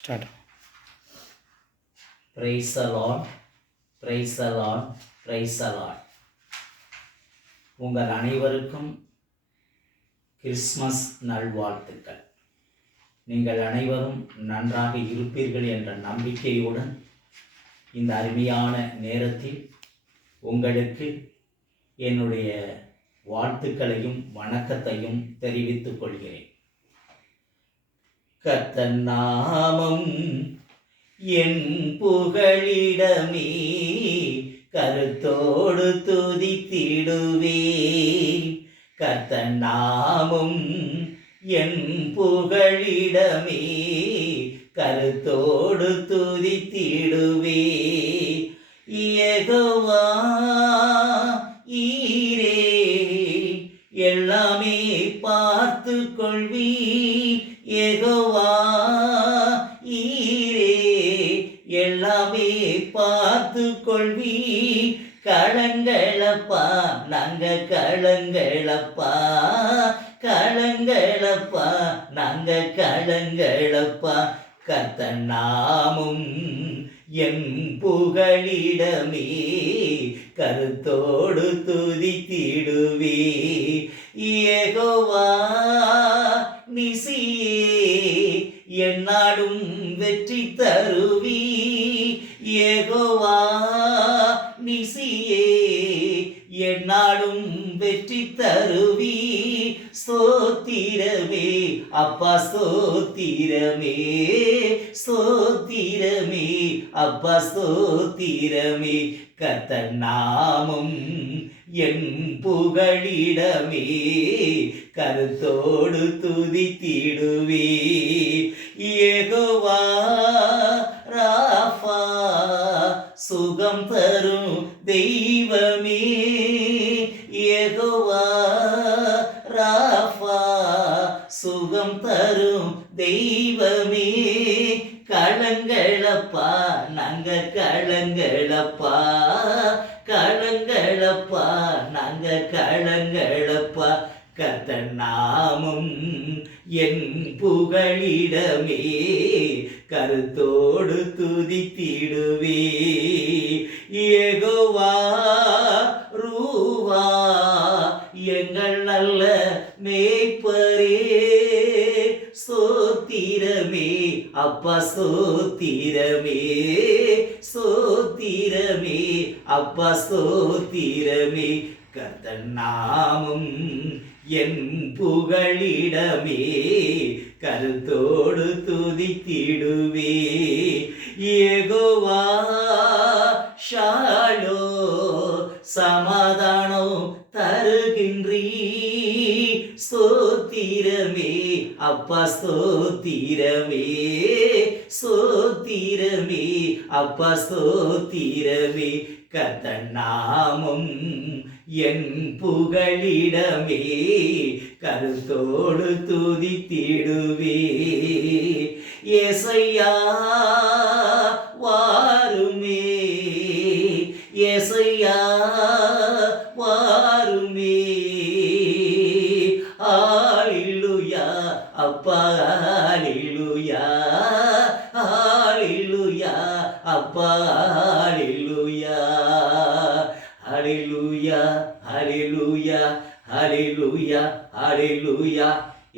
Start. Praise the Lord, praise the Lord, praise the Lord. உங்கள் அனைவருக்கும் Christmas நல்வாழ்த்துக்கள். நீங்கள் அனைவரும் நன்றாக இருப்பீர்கள் என்ற நம்பிக்கையுடன் இந்த அருமையான நேரத்தில் உங்களுக்கு என்னுடைய வாழ்த்துக்களையும் வணக்கத்தையும் தெரிவித்துக் கொள்கிறேன். கர்த்தர் நாமம் என் புகழிடமே, கருத்தோடு துதித்திடுவேன். கர்த்தர் நாமம் என் புகழிடமே, கருத்தோடு துதித்திடுவேன். யெகோவா ஈரே எல்லாமே பார்த்து கொள்வி. யெகோவா ஈரே எல்லாமே பார்த்து கொள்வி. களங்களப்பா நாங்க களங்களப்பா, களங்களப்பா நாங்க களங்களப்பா. கர்த்தர் நாமம் என் புகழிடமே, கருத்தோடு துதித்திடுவே. யெகோவா நிசியே என்னாலும் வெற்றி தருவி. யெகோவா நிசியே என்னாலும் வெற்றி தருவி. ஸ்தோத்திரமே அப்பா ஸ்தோத்திரமே, ஸ்தோத்திரமே அப்பா ஸ்தோத்திரமே. கர்த்தர் நாமம் என் புகழிடமே, கருத்தோடு துதித்திடுவே. யெகோவா ராஃபா சுகம் தரும் தெய்வமே. யெகோவா ராஃபா சுகம் தரும் தெய்வமே. களங்களப்பா நாங்க களங்களப்பா, களங்களப்பா நாங்க களங்களப்பா. கர்த்தர் நாமம் என் புகழிடமே, கருத்தோடு துதித்திடுவே. யெகோவா ரூவா எங்கள் நல்ல மேய்ப்பரே. ஸ்தோத்திரமே அப்பா ஸ்தோத்திரமே, ஸ்தோத்திரமே அப்பா ஸ்தோத்திரமே. கர்த்தர் நாமம் என் புகழிடமே, கருத்தோடு துதித்திடுவே. யெகோவா ஷாலோ சமாதானம் தருகின்றீ. ஸ்தோத்திரமே அப்பா ஸ்தோத்திரமே, ஸ்தோத்திரமே அப்பா ஸ்தோத்திரமே. கர்த்தர் நாமம் என் புகழிடமே, கருத்தோடு துதித்திடுவே. யெசய்யா வாருமே, யெசய்யா வாருமே. ஹல்லேலூயா அப்பா ஹல்லேலூயா, ஹல்லேலூயா அப்பா ஹல்லேலூயா, ஹல்லேலூயா ஹல்லேலூயா ஹல்லேலூயா ஹல்லேலூயா.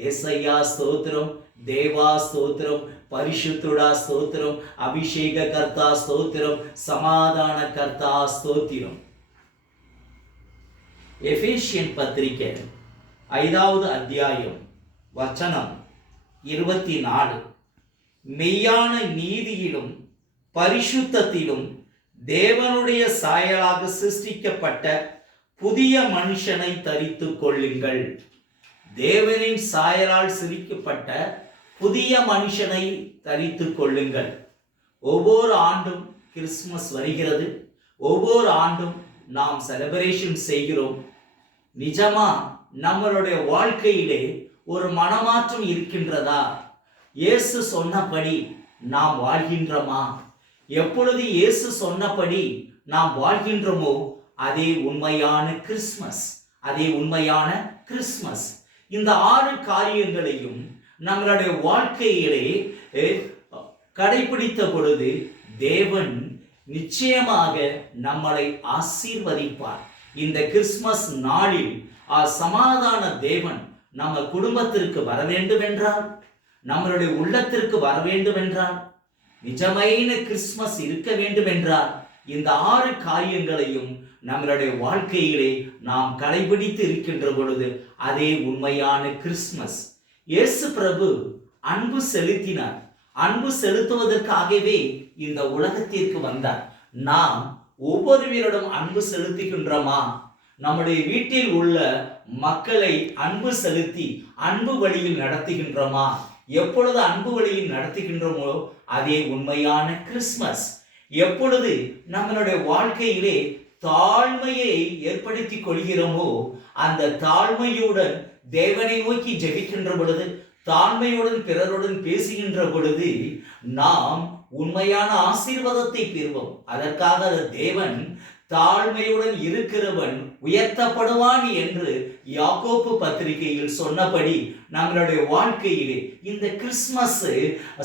యేసయ్యా స్తోత్రం, దేవా స్తోత్రం, పరిశుద్ధుడా స్తోత్రం, అభిషేకకర్త స్తోత్రం, సమాధానకర్త స్తోత్రం. எபேசியன் பத்திரிகை 5வது அத்தியாயம் வசனம் 24. மெய்யான நீதியிலும் பரிசுத்தத்திலும் தேவனுடைய சாயலாக சிருஷ்டிக்கப்பட்ட புதிய மனுஷனை தரித்துக் கொள்ளுங்கள். தேவனின் சாயலால் சிருஷ்டிக்கப்பட்ட புதிய மனுஷனை தரித்துக் கொள்ளுங்கள். ஒவ்வொரு ஆண்டும் கிறிஸ்துமஸ் வருகிறது. ஒவ்வொரு ஆண்டும் நாம் செலிப்ரேஷன் செய்கிறோம். நிஜமா நம்மளுடைய வாழ்க்கையிலே ஒரு மனமாற்றம் இருக்கின்றதா? இயேசு சொன்னபடி நாம் வாழ்கின்றோமா? எப்பொழுது இயேசு சொன்னபடி நாம் வாழ்கின்றோமோ அதே உண்மையான கிறிஸ்மஸ், அதே உண்மையான கிறிஸ்மஸ். இந்த 6 காரியங்களையும் நம்மளுடைய வாழ்க்கையிலே கடைபிடித்த பொழுது தேவன் நிச்சயமாக நம்மளை ஆசீர்வதிப்பார். இந்த கிறிஸ்துமஸ் நாளில் சமாதான தேவன் நம்ம குடும்பத்திற்கு வர வேண்டும் என்றால், நம்மளுடைய உள்ளத்திற்கு வர வேண்டும் என்றால், நிஜமான கிறிஸ்துமஸ் இருக்க வேண்டும் என்றால், இந்த 6 காரியங்களையும் நம்மளுடைய வாழ்க்கையிலே நாம் கடைபிடித்து இருக்கின்ற பொழுது அதே உண்மையான கிறிஸ்துமஸ். இயேசு பிரபு அன்பு செலுத்தினார். அன்பு செலுத்துவதற்காகவே இந்த உலகத்திற்கு வந்தார். நாம் ஒவ்வொருவரிடம் அன்பு செலுத்துகின்றோமா? நம்முடைய வீட்டில் உள்ள மக்களை அன்பு செலுத்தி அன்பு வழியில் நடத்துகின்றோமா? எப்பொழுது அன்பு வழியில் நடத்துகின்றோமோ அதே உண்மையான கிறிஸ்துமஸ். எப்பொழுது நம்மளுடைய வாழ்க்கையிலே தாழ்மையை ஏற்படுத்தி கொள்கிறோமோ, அந்த தாழ்மையுடன் தேவனை நோக்கி ஜெபிக்கின்ற பொழுது, தாழ்மையுடன் பிறருடன் பேசுகின்ற பொழுது நாம் உண்மையான ஆசீர்வாதத்தை பெறுவோம். அதற்காக தேவன் தாழ்மையுடன் இருக்கிறவன் உயர்த்தப்படுவான் என்று யாக்கோப்பு பத்திரிகையில் சொன்னபடி நம்மளுடைய வாழ்க்கையிலே இந்த கிறிஸ்துமஸ்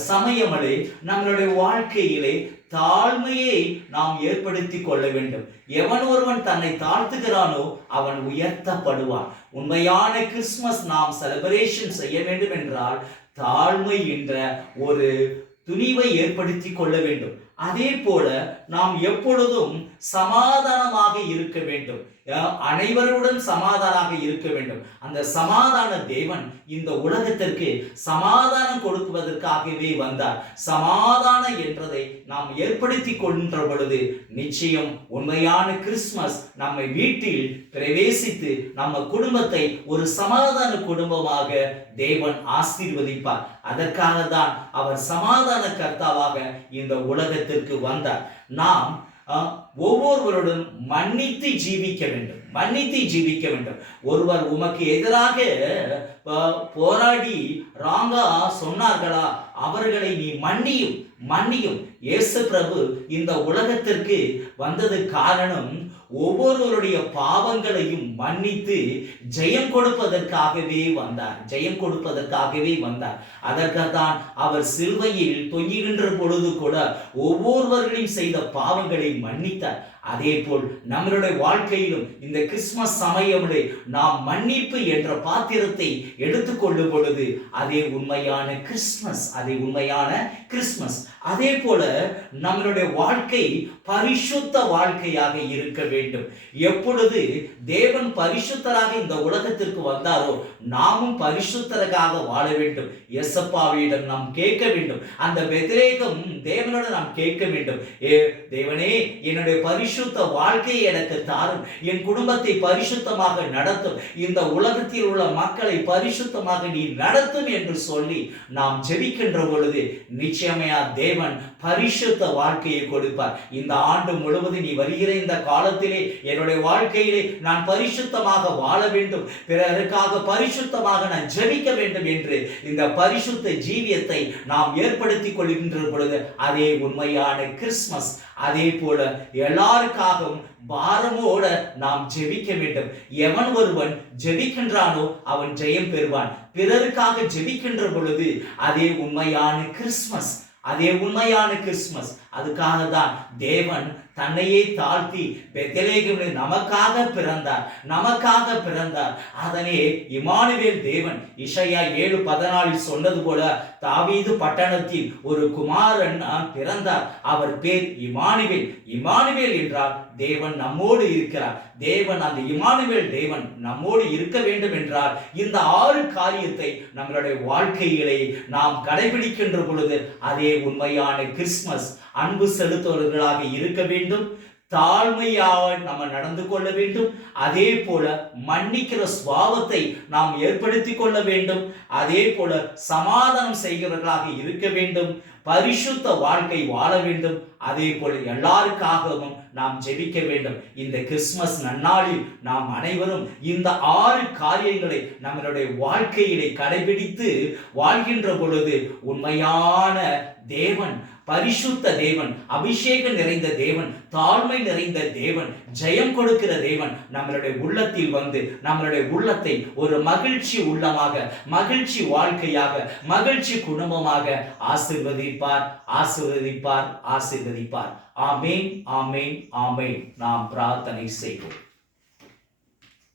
சமயமலே நம்மளுடைய வாழ்க்கையிலே தாழ்மையை நாம் ஏற்படுத்தி கொள்ள வேண்டும். எவன் ஒருவன் தன்னை தாழ்த்துகிறானோ அவன் உயர்த்தப்படுவான். உண்மையான கிறிஸ்துமஸ் நாம் செலிப்ரேஷன் செய்ய வேண்டும் என்றால் தாழ்மை என்ற ஒரு துணிவை ஏற்படுத்தி கொள்ள வேண்டும். அதே போல நாம் எப்பொழுதும் சமாதானமாக இருக்க வேண்டும். அனைவருடன் சமாதானமாக இருக்க வேண்டும். அந்த சமாதான தேவன் இந்த உலகத்திற்கு சமாதானம் கொடுப்பதற்காகவே வந்தார். சமாதானம் என்றதை நாம் ஏற்படுத்தி கொண்ட பொழுது நிச்சயம் உண்மையான கிறிஸ்துமஸ் நம்மை வீட்டில் பிரவேசித்து நம்ம குடும்பத்தை ஒரு சமாதான குடும்பமாக தேவன் ஆசீர்வதிப்பார். அதற்காக தான் அவர் சமாதான கர்த்தாவாக இந்த உலகத்திற்கு வந்தார். நாம் ஒவ்வொருவருடன் மன்னித்து ஜீவிக்க வேண்டும். மன்னித்து ஜீவிக்க வேண்டும். ஒருவர் உமக்கு எதிராக போராடி ராங்கா சொன்னார்களா, அவர்களை நீ மன்னியும் மன்னியும். இயேசு பிரபு இந்த உலகத்திற்கு வந்தது காரணம் ஒவ்வொருவருடைய பாவங்களையும் மன்னித்து ஜெயம் கொடுப்பதற்காகவே வந்தார். ஜெயம் கொடுப்பதற்காகவே வந்தார். அதற்காகத்தான் அவர் சிலுவையில் தொங்குகின்ற பொழுது கூட ஒவ்வொருவர்களையும் செய்த பாவங்களை மன்னித்தார். அதே போல் நம்மளுடைய வாழ்க்கையிலும் இந்த கிறிஸ்துமஸ் சமயத்திலே நாம் மன்னிப்பு என்ற பாத்திரத்தை எடுத்துக்கொள்ளும் பொழுது அதே உண்மையான கிறிஸ்துமஸ். அதே உண்மையான கிறிஸ்துமஸ். அதே போல நம்மளுடைய வாழ்க்கை பரிசுத்த வாழ்க்கையாக இருக்க வேண்டும். எப்பொழுது தேவன் பரிசுத்தராக இந்த உலகத்திற்கு வந்தாரோ நாமும் பரிசுத்தராக வாழ வேண்டும். எசப்பாவிடம் நாம் கேட்க வேண்டும். அந்த பெத்லேகம் தேவனோடு நாம் கேட்க வேண்டும். தேவனே, என்னுடைய பரிசுத்த வாழ்க்கையை எனக்கு தாரும். என் குடும்பத்தை பரிசுத்தமாக நடத்தும். இந்த உலகத்தில் உள்ள மக்களை பரிசுத்தமாக நீ நடத்தும் என்று சொல்லி நாம் ஜெபிக்கின்ற பொழுது நிச்சயமையா தேவன் பரிசுத்த வாழ்க்கையை கொடுப்பார். இந்த ஆண்டு முழுவதும் நீ வருகிற இந்த காலத்திலே என்னுடைய வாழ்க்கையிலே நான் பரிசுத்தமாக வாழ வேண்டும், பிறருக்காக பரிசுத்தமாக நான் ஜெபிக்க வேண்டும் என்று இந்த பரிசுத்த ஜீவியத்தை நாம் ஏற்படுத்திக் கொள்கின்ற பொழுது அதே உண்மையான கிறிஸ்துமஸ். அதே போல எல்லாருக்காகவும் பாரமோட நாம் ஜெபிக்க வேண்டும். எவன் ஒருவன் ஜெபிக்கின்றானோ அவன் ஜெயம் பெறுவான். பிறருக்காக ஜெபிக்கின்ற பொழுது அதே உண்மையான கிறிஸ்துமஸ். அதே உண்மையான கிறிஸ்துமஸ். அதுக்காக தான் தேவன் தன்னையே தாழ்த்தி பெத்லகேமில் நமக்காக பிறந்தார். நமக்காக பிறந்தார். அதனே இம்மானுவேல் தேவன் இசையா 7:14 சொன்னது போல தாவீது பட்டணத்தில் ஒரு குமாரன் பிறந்தார். அவர் பேர் இம்மானுவேல். இம்மானுவேல் என்றால் தேவன் நம்மோடு இருக்கிறார். தேவன், அந்த இம்மானுவேல் தேவன் நம்மோடு இருக்க வேண்டும் என்றால் இந்த 6 காரியத்தை நம்மளுடைய வாழ்க்கையிலே நாம் கடைபிடிக்கின்ற பொழுது அதே உண்மையான கிறிஸ்துமஸ். அன்பு செலுத்துவர்களாக இருக்க வேண்டும். தாழ்மையாக நம்ம நடந்து கொள்ள வேண்டும். அதே போல மன்னிக்கிற சுபாவத்தை நாம் ஏற்படுத்தி கொள்ள வேண்டும். அதே போல சமாதானம் செய்கிறவர்களாக இருக்க வேண்டும். பரிசுத்த வாழ்க்கை வாழ வேண்டும். அதே போல எல்லாருக்காகவும் நாம் ஜெபிக்க வேண்டும். இந்த கிறிஸ்துமஸ் நன்னாளில் நாம் அனைவரும் இந்த 6 காரியங்களை நம்மளுடைய வாழ்க்கையிலே கடைபிடித்து வாழ்கின்ற பொழுது உண்மையான தேவன், பரிசுத்த தேவன், அபிஷேகம் நிறைந்த தேவன், தாழ்மை நிறைந்த தேவன், ஜெயம் கொடுக்கிற தேவன் நம்மளுடைய உள்ளத்தில் வந்து நம்மளுடைய உள்ளத்தை ஒரு மகிழ்ச்சி உள்ளமாக, மகிழ்ச்சி வாழ்க்கையாக, மகிழ்ச்சி குடும்பமாக ஆசீர்வதிப்பார், ஆசீர்வதிப்பார், ஆசீர்வதிப்பார். ஆமென், ஆமென், ஆமென். நாம் பிரார்த்தனை செய்வோம்.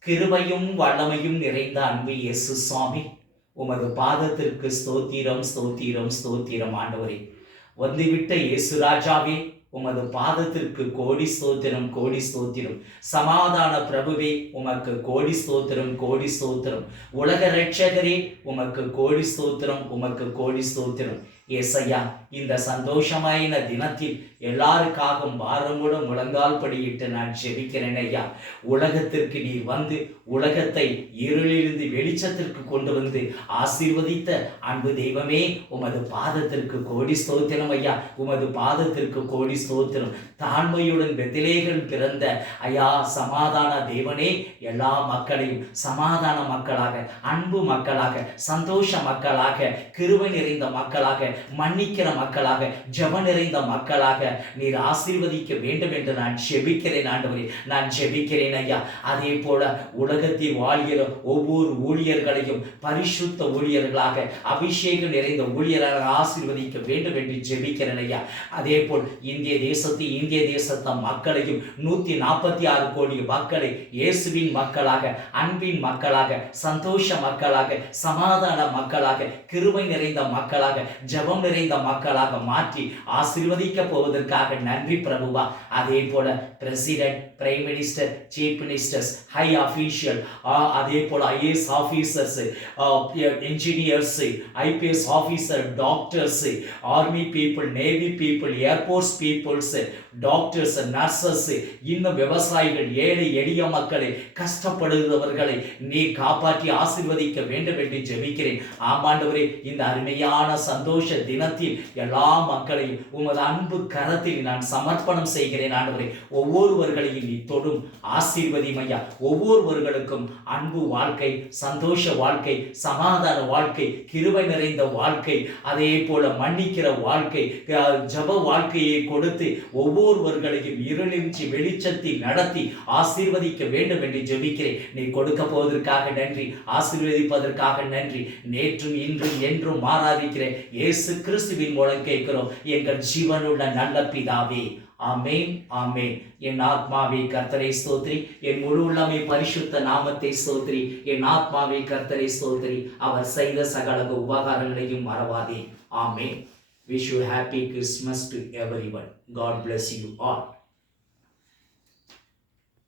கிருபையும் வல்லமையும் நிறைந்த அன்பு இயேசு சுவாமி, உமது பாதத்திற்கு ஸ்தோத்திரம், ஸ்தோத்திரம், ஸ்தோத்திரம். ஆண்டவரே, வந்துவிட்ட இயேசு ராஜாவே, உமது பாதத்திற்கு கோடி ஸ்தோத்திரம், கோடி ஸ்தோத்திரம். சமாதான பிரபுவே, உமக்கு கோடி ஸ்தோத்திரம், கோடி ஸ்தோத்திரம். உலக இரட்சகரே, உமக்கு கோடி ஸ்தோத்திரம், உமக்கு கோடி ஸ்தோத்திரம். ஏசையா, இந்த சந்தோஷமான தினத்தில் எல்லாருக்காகவும் பாரமோடு முழங்கால் படியிட்டு நான் ஜெபிக்கிறேன் ஐயா. உலகத்திற்கு நீர் வந்து உலகத்தை இருளிலிருந்து வெளிச்சத்திற்கு கொண்டு வந்து ஆசீர்வதித்த அன்பு தெய்வமே, உமது பாதத்திற்கு கோடி ஸ்தோத்திரம் ஐயா. உமது பாதத்திற்கு கோடி ஸ்தோத்திரம். தாழ்மையுடன் பெத்லேகேமில் பிறந்த ஐயா சமாதான தேவனே, எல்லா மக்களையும் சமாதான மக்களாக, அன்பு மக்களாக, சந்தோஷ மக்களாக, கிருபை நிறைந்த மக்களாக, மன்னிக்கிற மக்களாக, ஜெப நிறைந்த மக்களாக நீர் ஆசீர்வதிக்க வேண்டும் என்று நான் ஜெபிக்கிறேன் ஆண்டவரே, நான் ஜெபிக்கிறேன் ஐயா. அதே போல உலகத்தில் வாழ்கிற ஒவ்வொரு ஊழியர்களையும் பரிசுத்த ஊழியர்களாக, அபிஷேகம் நிறைந்த ஊழியராக ஆசீர்வதிக்க வேண்டும் என்று ஜெபிக்கிறேன் ஐயா. அதே போல் இந்திய தேசத்த மக்களையும் 146 கோடி மக்களை இயேசுவின் மக்களாக, அன்பின் மக்களாக, சந்தோஷ மக்களாக, சமாதான மக்களாக, கிருபை நிறைந்த மக்களாக, ஜெபம் நிறைந்த மக்களாக மாற்றி ஆசீர்வதிக்க போவதற்காக நன்றி பிரபுவா. அதே போல president, prime minister, chief ministers, high official, அதே போல IAS officers, engineers, IPS officer, doctors, army people, navy people, airports peoples, doctors, nurses, இன்னும் விவசாயிகள், ஏழை எளிய மக்களை, கஷ்டப்படுகிறவர்களை நீ காப்பாற்றி ஆசீர்வதிக்க வேண்டும் என்று ஜெபிக்கிறேன். ஆமாண்டவரே, இந்த அருமையான சந்தோஷ தினத்தில் எல்லா மக்களையும் உமது அன்பு கரத்தில் நான் சமர்ப்பணம் செய்கிறேன் ஆண்டவரே. ஒவ்வொருவர்களையும் நீ தொடும் ஆசீர்வதிமையா. ஒவ்வொருவர்களுக்கும் அன்பு வாழ்க்கை, சந்தோஷ வாழ்க்கை, சமாதான வாழ்க்கை, கிருபை நிறைந்த வாழ்க்கை, அதே போல மன்னிக்கிற வாழ்க்கை, ஜப வாழ்க்கையை கொடுத்து ஒவ்வொருவர்களையும் இருளின்றி வெளிச்சத்தில் நடத்தி ஆசீர்வதிக்க வேண்டும் என்று ஜெபிக்கிறேன். நீ கொடுக்க போவதற்காக நன்றி, ஆசீர்வதிப்பதற்காக நன்றி. நேற்றும் இன்றும் என்றும் மாறாதிருக்கிற இயேசு கிறிஸ்துவின் மூலம் கேட்கிறோம் எங்கள் ஜீவனுள்ள நல்ல பிதாவே. ஆமென், ஆமென். என் ஆத்மாவை கர்த்தரை ஸ்தோத்திரி, என் முழு உள்ளமை பரிசுத்த நாமத்தை ஸ்தோத்திரி. என் ஆத்மாவை கர்த்தரை ஸ்தோத்திரி, அவர் செய்த சகல உபகாரங்களையும் மறவாதே. ஆமென். Wish you happy Christmas to everyone. God bless you all.